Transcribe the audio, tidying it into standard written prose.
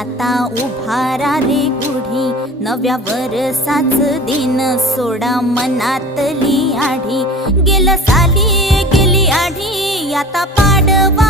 आता उभारा रे गुढी, नव्या वरसाच दिन सोडा मनातली आढी. गेलं साली गेली आढी, आता पाडवा